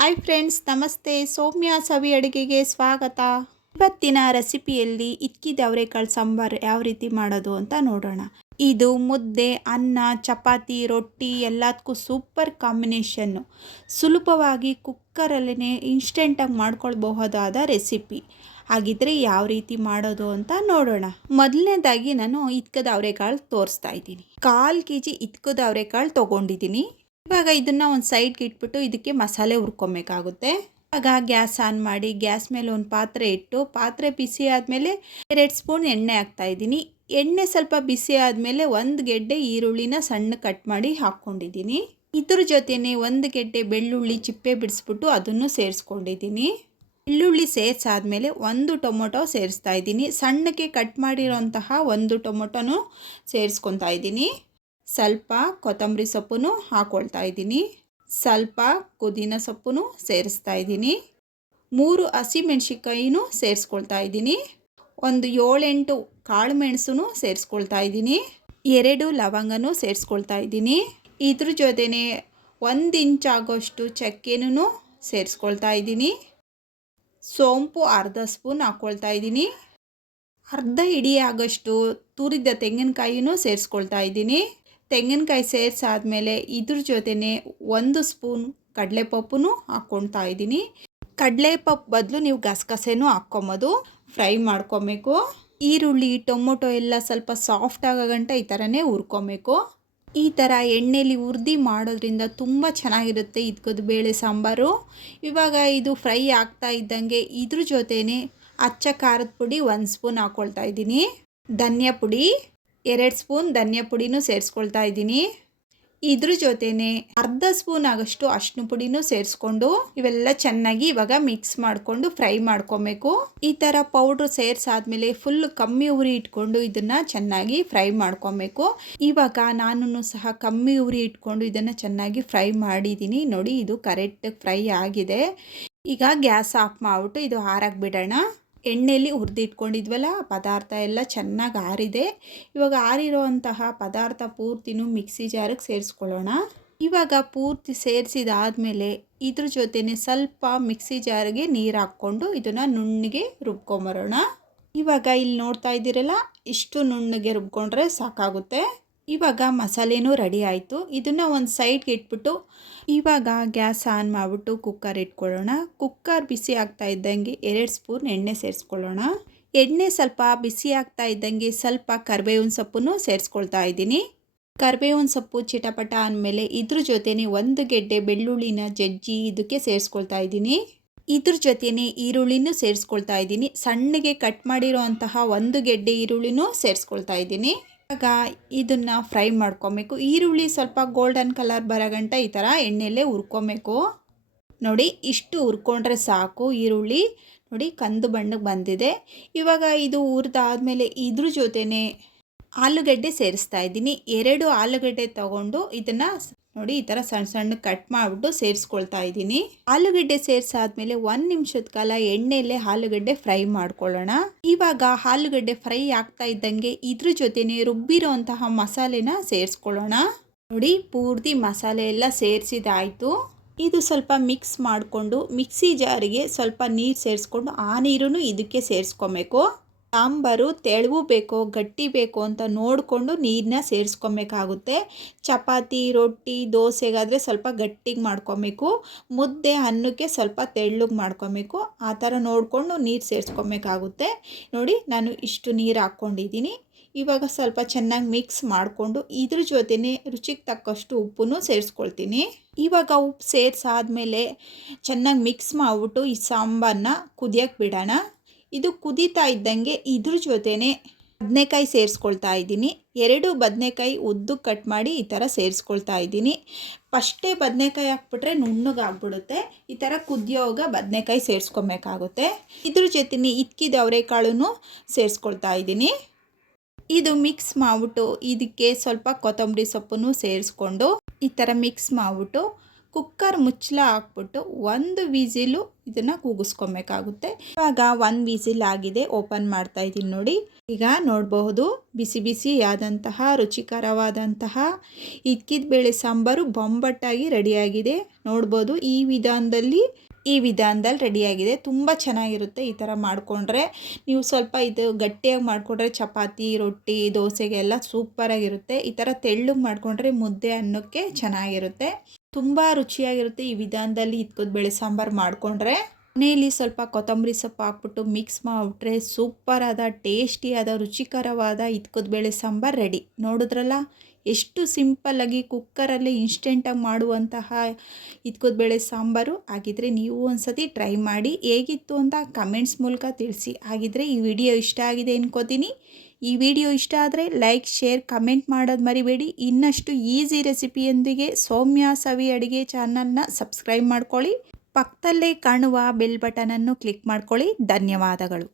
Hi friends, ನಮಸ್ತೆ. ಸೌಮ್ಯ ಸವಿ ಅಡುಗೆಗೆ ಸ್ವಾಗತ. ಇವತ್ತಿನ ರೆಸಿಪಿಯಲ್ಲಿ ಇಕ್ಕಿದ ಅವರೆಕಾಳು ಸಾಂಬಾರು ಯಾವ ರೀತಿ ಮಾಡೋದು ಅಂತ ನೋಡೋಣ. ಇದು ಮುದ್ದೆ, ಅನ್ನ, ಚಪಾತಿ, ರೊಟ್ಟಿ ಎಲ್ಲದಕ್ಕೂ ಸೂಪರ್ ಕಾಂಬಿನೇಷನ್ನು. ಸುಲಭವಾಗಿ ಕುಕ್ಕರಲ್ಲೇ ಇನ್ಸ್ಟೆಂಟಾಗಿ ಮಾಡ್ಕೊಳ್ಬಹುದಾದ ರೆಸಿಪಿ. ಹಾಗಿದ್ರೆ ಯಾವ ರೀತಿ ಮಾಡೋದು ಅಂತ ನೋಡೋಣ. ಮೊದಲನೇದಾಗಿ ನಾನು ಇತ್ಕದ ಅವರೆಕಾಳು ತೋರಿಸ್ತಾ ಇದ್ದೀನಿ. 1/4 kg ಇತ್ಕದ ಅವರೆಕಾಳು ತೊಗೊಂಡಿದ್ದೀನಿ. ಇವಾಗ ಇದನ್ನು ಒಂದು ಸೈಡ್ಗೆ ಇಟ್ಬಿಟ್ಟು ಇದಕ್ಕೆ ಮಸಾಲೆ ಹುರ್ಕೊಬೇಕಾಗುತ್ತೆ. ಇವಾಗ ಗ್ಯಾಸ್ ಆನ್ ಮಾಡಿ ಗ್ಯಾಸ್ ಮೇಲೆ ಒಂದು ಪಾತ್ರೆ ಇಟ್ಟು ಪಾತ್ರೆ ಬಿಸಿ ಆದಮೇಲೆ 2 ಸ್ಪೂನ್ ಎಣ್ಣೆ ಹಾಕ್ತಾಯಿದ್ದೀನಿ. ಎಣ್ಣೆ ಸ್ವಲ್ಪ ಬಿಸಿ ಆದಮೇಲೆ 1 ಗೆಡ್ಡೆ ಈರುಳ್ಳಿನ ಸಣ್ಣ ಕಟ್ ಮಾಡಿ ಹಾಕ್ಕೊಂಡಿದ್ದೀನಿ. ಇದ್ರ ಜೊತೆನೇ 1 ಗೆಡ್ಡೆ ಬೆಳ್ಳುಳ್ಳಿ ಚಿಪ್ಪೆ ಬಿಡಿಸ್ಬಿಟ್ಟು ಅದನ್ನು ಸೇರಿಸ್ಕೊಂಡಿದ್ದೀನಿ. ಬೆಳ್ಳುಳ್ಳಿ ಸೇರಿಸಾದ್ಮೇಲೆ 1 ಟೊಮೊಟೊ ಸೇರಿಸ್ತಾ ಇದ್ದೀನಿ. ಸಣ್ಣಕ್ಕೆ ಕಟ್ ಮಾಡಿರೋಂತಹ 1 ಟೊಮೊಟೊನು ಸೇರಿಸ್ಕೊತಾ ಇದ್ದೀನಿ. ಸ್ವಲ್ಪ ಕೊತ್ತಂಬರಿ ಸೊಪ್ಪು ಹಾಕ್ಕೊಳ್ತಾ ಇದ್ದೀನಿ. ಸ್ವಲ್ಪ ಪುದೀನ ಸೊಪ್ಪು ಸೇರಿಸ್ತಾ ಇದ್ದೀನಿ. 3 ಹಸಿಮೆಣ್ಸಿಕಾಯಿನೂ ಸೇರಿಸ್ಕೊಳ್ತಾ ಇದ್ದೀನಿ. ಒಂದು 7-8 ಕಾಳು ಮೆಣಸು ಸೇರಿಸ್ಕೊಳ್ತಾ ಇದ್ದೀನಿ. 2 ಲವಂಗನೂ ಸೇರಿಸ್ಕೊಳ್ತಾ ಇದ್ದೀನಿ. ಇದ್ರ ಜೊತೆನೇ 1 ಇಂಚ್ ಆಗೋಷ್ಟು ಚಕ್ಕೆನೂ ಸೇರಿಸ್ಕೊಳ್ತಾ ಇದ್ದೀನಿ. ಸೋಂಪು ಅರ್ಧ ಸ್ಪೂನ್ ಹಾಕ್ಕೊಳ್ತಾ ಇದ್ದೀನಿ. ಅರ್ಧ ಹಿಡಿ ಆಗೋಷ್ಟು ತುರಿದ ತೆಂಗಿನಕಾಯಿನೂ ಸೇರಿಸ್ಕೊಳ್ತಾ ಇದ್ದೀನಿ. ತೆಂಗಿನಕಾಯಿ ಸೇರಿಸಾದ್ಮೇಲೆ ಇದ್ರ ಜೊತೆನೇ 1 ಸ್ಪೂನ್ ಕಡಲೆಪಪ್ಪು ಹಾಕ್ಕೊಳ್ತಾ ಇದ್ದೀನಿ. ಕಡಲೆಪಪ್ಪು ಬದಲು ನೀವು ಗಸಗಸೆನೂ ಹಾಕ್ಕೊಬೋದು. ಫ್ರೈ ಮಾಡ್ಕೊಬೇಕು. ಈರುಳ್ಳಿ ಟೊಮೊಟೊ ಎಲ್ಲ ಸ್ವಲ್ಪ ಸಾಫ್ಟ್ ಆಗೋ ಗಂಟ ಈ ಥರನೇ ಹುರ್ಕೊಬೇಕು. ಈ ಥರ ಎಣ್ಣೆಯಲ್ಲಿ ಹುರಿದು ಮಾಡೋದ್ರಿಂದ ತುಂಬ ಚೆನ್ನಾಗಿರುತ್ತೆ ಇದ್ಕದ ಬೇಳೆ ಸಾಂಬಾರು. ಇವಾಗ ಇದು ಫ್ರೈ ಆಗ್ತಾ ಇದ್ದಂಗೆ ಇದ್ರ ಜೊತೆನೇ ಅಚ್ಚ ಖಾರದ ಪುಡಿ 1 ಸ್ಪೂನ್ ಹಾಕ್ಕೊಳ್ತಾ ಇದ್ದೀನಿ. ಧನಿಯಾ ಪುಡಿ 2 ಸ್ಪೂನ್ ಧನಿಯಾ ಪುಡಿನೂ ಸೇರಿಸ್ಕೊಳ್ತಾ ಇದ್ದೀನಿ. ಇದ್ರ ಜೊತೆನೇ ಅರ್ಧ ಸ್ಪೂನ್ ಆಗೋಷ್ಟು ಅರಿಶಿನ ಪುಡಿನೂ ಸೇರಿಸ್ಕೊಂಡು ಇವೆಲ್ಲ ಚೆನ್ನಾಗಿ ಇವಾಗ ಮಿಕ್ಸ್ ಮಾಡಿಕೊಂಡು ಫ್ರೈ ಮಾಡ್ಕೊಬೇಕು. ಈ ಥರ ಪೌಡ್ರ್ ಸೇರಿಸಾದ್ಮೇಲೆ ಫುಲ್ ಕಮ್ಮಿ ಉರಿ ಇಟ್ಕೊಂಡು ಇದನ್ನು ಚೆನ್ನಾಗಿ ಫ್ರೈ ಮಾಡ್ಕೊಬೇಕು. ಇವಾಗ ನಾನು ಸಹ ಕಮ್ಮಿ ಉರಿ ಇಟ್ಕೊಂಡು ಇದನ್ನು ಚೆನ್ನಾಗಿ ಫ್ರೈ ಮಾಡಿದ್ದೀನಿ. ನೋಡಿ, ಇದು ಕರೆಕ್ಟಾಗಿ ಫ್ರೈ ಆಗಿದೆ. ಈಗ ಗ್ಯಾಸ್ ಆಫ್ ಮಾಡಿಬಿಟ್ಟು ಇದು ಆರಕ್ಕೆ ಬಿಡೋಣ. ಎಣ್ಣೆಯಲ್ಲಿ ಹುರಿದಿಟ್ಕೊಂಡಿದ್ವಲ್ಲ ಪದಾರ್ಥ ಎಲ್ಲ ಚೆನ್ನಾಗಿ ಆರಿದೆ. ಇವಾಗ ಆರಿರೋಂತಹ ಪದಾರ್ಥ ಪೂರ್ತಿನೂ ಮಿಕ್ಸಿ ಜಾರಿಗೆ ಸೇರಿಸ್ಕೊಳ್ಳೋಣ. ಇವಾಗ ಪೂರ್ತಿ ಸೇರಿಸಿದಾದ್ಮೇಲೆ ಇದ್ರ ಜೊತೆನೆ ಸ್ವಲ್ಪ ಮಿಕ್ಸಿ ಜಾರಿಗೆ ನೀರು ಹಾಕ್ಕೊಂಡು ಇದನ್ನು ನುಣ್ಣಗೆ ರುಬ್ಕೊಂಬರೋಣ. ಇವಾಗ ಇಲ್ಲಿ ನೋಡ್ತಾ ಇದ್ದೀರಲ್ಲ, ಇಷ್ಟು ನುಣ್ಣಗೆ ರುಬ್ಕೊಂಡ್ರೆ ಸಾಕಾಗುತ್ತೆ. ಇವಾಗ ಮಸಾಲೆನೂ ರೆಡಿ ಆಯಿತು. ಇದನ್ನು ಒಂದು ಸೈಡ್ಗೆ ಇಟ್ಬಿಟ್ಟು ಇವಾಗ ಗ್ಯಾಸ್ ಆನ್ ಮಾಡಿಬಿಟ್ಟು ಕುಕ್ಕರ್ ಇಟ್ಕೊಳ್ಳೋಣ. ಕುಕ್ಕರ್ ಬಿಸಿ ಆಗ್ತಾ ಇದ್ದಂಗೆ 2 ಸ್ಪೂನ್ ಎಣ್ಣೆ ಸೇರಿಸ್ಕೊಳ್ಳೋಣ. ಎಣ್ಣೆ ಸ್ವಲ್ಪ ಬಿಸಿ ಆಗ್ತಾ ಇದ್ದಂಗೆ ಸ್ವಲ್ಪ ಕರಿಬೇವಿನ ಸೊಪ್ಪನ್ನು ಸೇರಿಸ್ಕೊಳ್ತಾ ಇದ್ದೀನಿ. ಕರಿಬೇವಿನ ಸೊಪ್ಪು ಚಿಟಪಟ ಅಂದಮೇಲೆ ಇದ್ರ ಜೊತೆನೇ 1 ಗೆಡ್ಡೆ ಬೆಳ್ಳುಳ್ಳಿನ ಜಜ್ಜಿ ಇದಕ್ಕೆ ಸೇರಿಸ್ಕೊಳ್ತಾ ಇದ್ದೀನಿ. ಇದ್ರ ಜೊತೆನೇ ಈರುಳ್ಳಿನೂ ಸೇರಿಸ್ಕೊಳ್ತಾ ಇದ್ದೀನಿ. ಸಣ್ಣಗೆ ಕಟ್ ಮಾಡಿರೋ ಅಂತಹ 1 ಗೆಡ್ಡೆ ಈರುಳ್ಳಿನೂ ಸೇರಿಸ್ಕೊಳ್ತಾ ಇದ್ದೀನಿ. ಇವಾಗ ಇದನ್ನು ಫ್ರೈ ಮಾಡ್ಕೊಬೇಕು. ಈರುಳ್ಳಿ ಸ್ವಲ್ಪ ಗೋಲ್ಡನ್ ಕಲರ್ ಬರೋಗಂಟ ಈ ಥರ ಎಣ್ಣೆಯಲ್ಲೇ ಹುರ್ಕೊಬೇಕು. ನೋಡಿ, ಇಷ್ಟು ಹುರ್ಕೊಂಡ್ರೆ ಸಾಕು. ಈರುಳ್ಳಿ ನೋಡಿ ಕಂದು ಬಣ್ಣಕ್ಕೆ ಬಂದಿದೆ. ಇವಾಗ ಇದು ಹುರಿದಾದ್ಮೇಲೆ ಇದ್ರ ಜೊತೆನೇ ಆಲೂಗಡ್ಡೆ ಸೇರಿಸ್ತಾ ಇದ್ದೀನಿ. 2 ಆಲೂಗಡ್ಡೆ ತೊಗೊಂಡು ಇದನ್ನು ನೋಡಿ ಈ ಥರ ಸಣ್ಣ ಸಣ್ಣ ಕಟ್ ಮಾಡಿಬಿಟ್ಟು ಸೇರಿಸ್ಕೊಳ್ತಾ ಇದ್ದೀನಿ. ಆಲೂಗಡ್ಡೆ ಸೇರಿಸಾದ್ಮೇಲೆ 1 ನಿಮಿಷದ ಕಾಲ ಎಣ್ಣೆಯಲ್ಲೇ ಆಲೂಗಡ್ಡೆ ಫ್ರೈ ಮಾಡ್ಕೊಳ್ಳೋಣ. ಇವಾಗ ಆಲೂಗಡ್ಡೆ ಫ್ರೈ ಆಗ್ತಾ ಇದ್ದಂಗೆ ಇದ್ರ ಜೊತೆನೆ ರುಬ್ಬಿರೋಂತಹ ಮಸಾಲೆನ ಸೇರಿಸ್ಕೊಳ್ಳೋಣ. ನೋಡಿ, ಪೂರ್ತಿ ಮಸಾಲೆ ಎಲ್ಲ ಸೇರಿಸಿದಾಯಿತು. ಇದು ಸ್ವಲ್ಪ ಮಿಕ್ಸ್ ಮಾಡಿಕೊಂಡು ಮಿಕ್ಸಿ ಜಾರಿಗೆ ಸ್ವಲ್ಪ ನೀರು ಸೇರಿಸ್ಕೊಂಡು ಆ ನೀರನ್ನು ಇದಕ್ಕೆ ಸೇರಿಸ್ಕೊಬೇಕು. ಸಾಂಬಾರು ತೆಳುವು ಬೇಕೋ ಗಟ್ಟಿ ಬೇಕೋ ಅಂತ ನೋಡಿಕೊಂಡು ನೀರನ್ನ ಸೇರಿಸ್ಕೊಬೇಕಾಗುತ್ತೆ. ಚಪಾತಿ, ರೊಟ್ಟಿ, ದೋಸೆಗಾದರೆ ಸ್ವಲ್ಪ ಗಟ್ಟಿಗೆ ಮಾಡ್ಕೊಬೇಕು. ಮುದ್ದೆ, ಅನ್ನಕ್ಕೆ ಸ್ವಲ್ಪ ತೆಳ್ಳಗೆ ಮಾಡ್ಕೊಬೇಕು. ಆ ಥರ ನೋಡಿಕೊಂಡು ನೀರು ಸೇರಿಸ್ಕೊಬೇಕಾಗುತ್ತೆ. ನೋಡಿ, ನಾನು ಇಷ್ಟು ನೀರು ಹಾಕ್ಕೊಂಡಿದ್ದೀನಿ. ಇವಾಗ ಸ್ವಲ್ಪ ಚೆನ್ನಾಗಿ ಮಿಕ್ಸ್ ಮಾಡಿಕೊಂಡು ಇದ್ರ ಜೊತೆನೇ ರುಚಿಗೆ ತಕ್ಕಷ್ಟು ಉಪ್ಪನ್ನು ಸೇರಿಸ್ಕೊಳ್ತೀನಿ. ಇವಾಗ ಉಪ್ಪು ಸೇರಿಸಾದ್ಮೇಲೆ ಚೆನ್ನಾಗಿ ಮಿಕ್ಸ್ ಮಾಡಿಬಿಟ್ಟು ಈ ಸಾಂಬಾರನ್ನ ಕುದಿಯೋಕ್ಕೆ ಬಿಡೋಣ. ಇದು ಕುದೀತಾ ಇದ್ದಂಗೆ ಇದ್ರ ಜೊತೆನೇ ಬದನೆಕಾಯಿ ಸೇರಿಸ್ಕೊಳ್ತಾ ಇದ್ದೀನಿ. 2 ಬದನೆಕಾಯಿ ಉದ್ದಕ್ಕೆ ಕಟ್ ಮಾಡಿ ಈ ಥರ ಸೇರಿಸ್ಕೊಳ್ತಾ ಇದ್ದೀನಿ. ಫಸ್ಟೇ ಬದನೆಕಾಯಿ ಹಾಕ್ಬಿಟ್ರೆ ನುಣ್ಣಗಾಗ್ಬಿಡುತ್ತೆ. ಈ ಥರ ಕುದಿಯೋವಾಗ ಬದನೆಕಾಯಿ ಸೇರಿಸ್ಕೊಬೇಕಾಗುತ್ತೆ. ಇದ್ರ ಜೊತೆನೇ ಇಕ್ಕಿದ ಅವರೆಕಾಳನ್ನು ಸೇರಿಸ್ಕೊಳ್ತಾ ಇದ್ದೀನಿ. ಇದು ಮಿಕ್ಸ್ ಮಾಡಿಬಿಟ್ಟು ಇದಕ್ಕೆ ಸ್ವಲ್ಪ ಕೊತ್ತಂಬರಿ ಸೊಪ್ಪನ್ನು ಸೇರಿಸ್ಕೊಂಡು ಈ ಥರ ಮಿಕ್ಸ್ ಮಾಡಿಬಿಟ್ಟು ಕುಕ್ಕರ್ ಮುಚ್ಚಳ ಹಾಕ್ಬಿಟ್ಟು ಒಂದು ವಿಸಿಲು ಇದನ್ನು ಕೂಗಿಸ್ಕೊಬೇಕಾಗುತ್ತೆ. ಇವಾಗ ಒಂದು ವಿಸಿಲ್ ಆಗಿದೆ, ಓಪನ್ ಮಾಡ್ತಾ ಇದ್ದೀನಿ ನೋಡಿ. ಈಗ ನೋಡಬಹುದು ಬಿಸಿ ಬಿಸಿಯಾದಂತಹ ರುಚಿಕರವಾದಂತಹ ಇಕ್ಕಿದ ಬೇಳೆ ಸಾಂಬಾರು ಬೊಂಬಟ್ಟಾಗಿ ರೆಡಿಯಾಗಿದೆ. ನೋಡ್ಬೋದು ಈ ವಿಧಾನದಲ್ಲಿ ರೆಡಿಯಾಗಿದೆ. ತುಂಬ ಚೆನ್ನಾಗಿರುತ್ತೆ ಈ ಥರ ಮಾಡಿಕೊಂಡ್ರೆ. ನೀವು ಸ್ವಲ್ಪ ಇದು ಗಟ್ಟಿಯಾಗಿ ಮಾಡಿಕೊಂಡ್ರೆ ಚಪಾತಿ, ರೊಟ್ಟಿ, ದೋಸೆಗೆಲ್ಲ ಸೂಪರಾಗಿರುತ್ತೆ. ಈ ಥರ ತೆಳ್ಳಗೆ ಮಾಡಿಕೊಂಡ್ರೆ ಮುದ್ದೆ ಅನ್ನೋಕ್ಕೆ ಚೆನ್ನಾಗಿರುತ್ತೆ. ತುಂಬ ರುಚಿಯಾಗಿರುತ್ತೆ ಈ ವಿಧಾನದಲ್ಲಿ ಇಕ್ಕಿದ ಬೇಳೆ ಸಾಂಬಾರು ಮಾಡಿಕೊಂಡ್ರೆ. ಮನೆಯಲ್ಲಿ ಸ್ವಲ್ಪ ಕೊತ್ತಂಬರಿ ಸೊಪ್ಪು ಹಾಕ್ಬಿಟ್ಟು ಮಿಕ್ಸ್ ಮಾಡಿಬಿಟ್ರೆ ಸೂಪರಾದ ಟೇಸ್ಟಿಯಾದ ರುಚಿಕರವಾದ ಇಕ್ಕಿದ ಬೇಳೆ ಸಾಂಬಾರು ರೆಡಿ. ನೋಡಿದ್ರಲ್ಲ ಎಷ್ಟು ಸಿಂಪಲ್ಲಾಗಿ ಕುಕ್ಕರಲ್ಲಿ ಇನ್ಸ್ಟೆಂಟಾಗಿ ಮಾಡುವಂತಹ ಇಕ್ಕಿದ ಬೇಳೆ ಸಾಂಬಾರು. ಹಾಗಿದ್ರೆ ನೀವು ಒಂದ್ಸತಿ ಟ್ರೈ ಮಾಡಿ, ಹೇಗಿತ್ತು ಅಂತ ಕಮೆಂಟ್ಸ್ ಮೂಲಕ ತಿಳಿಸಿ. ಹಾಗಿದ್ರೆ ಈ ವಿಡಿಯೋ ಇಷ್ಟ ಆಗಿದೆ ಅನ್ಕೋತೀನಿ. ಈ ವಿಡಿಯೋ ಇಷ್ಟ ಆದರೆ ಲೈಕ್, ಶೇರ್, ಕಮೆಂಟ್ ಮಾಡೋದು ಮರಿಬೇಡಿ. ಇನ್ನಷ್ಟು ಈಸಿ ರೆಸಿಪಿಯೊಂದಿಗೆ ಸೌಮ್ಯ ಸವಿ ಅಡುಗೆ ಚಾನಲ್ನ ಸಬ್ಸ್ಕ್ರೈಬ್ ಮಾಡ್ಕೊಳ್ಳಿ. ಪಕ್ಕದಲ್ಲೇ ಕಾಣುವ ಬೆಲ್ ಬಟನನ್ನು ಕ್ಲಿಕ್ ಮಾಡ್ಕೊಳ್ಳಿ. ಧನ್ಯವಾದಗಳು.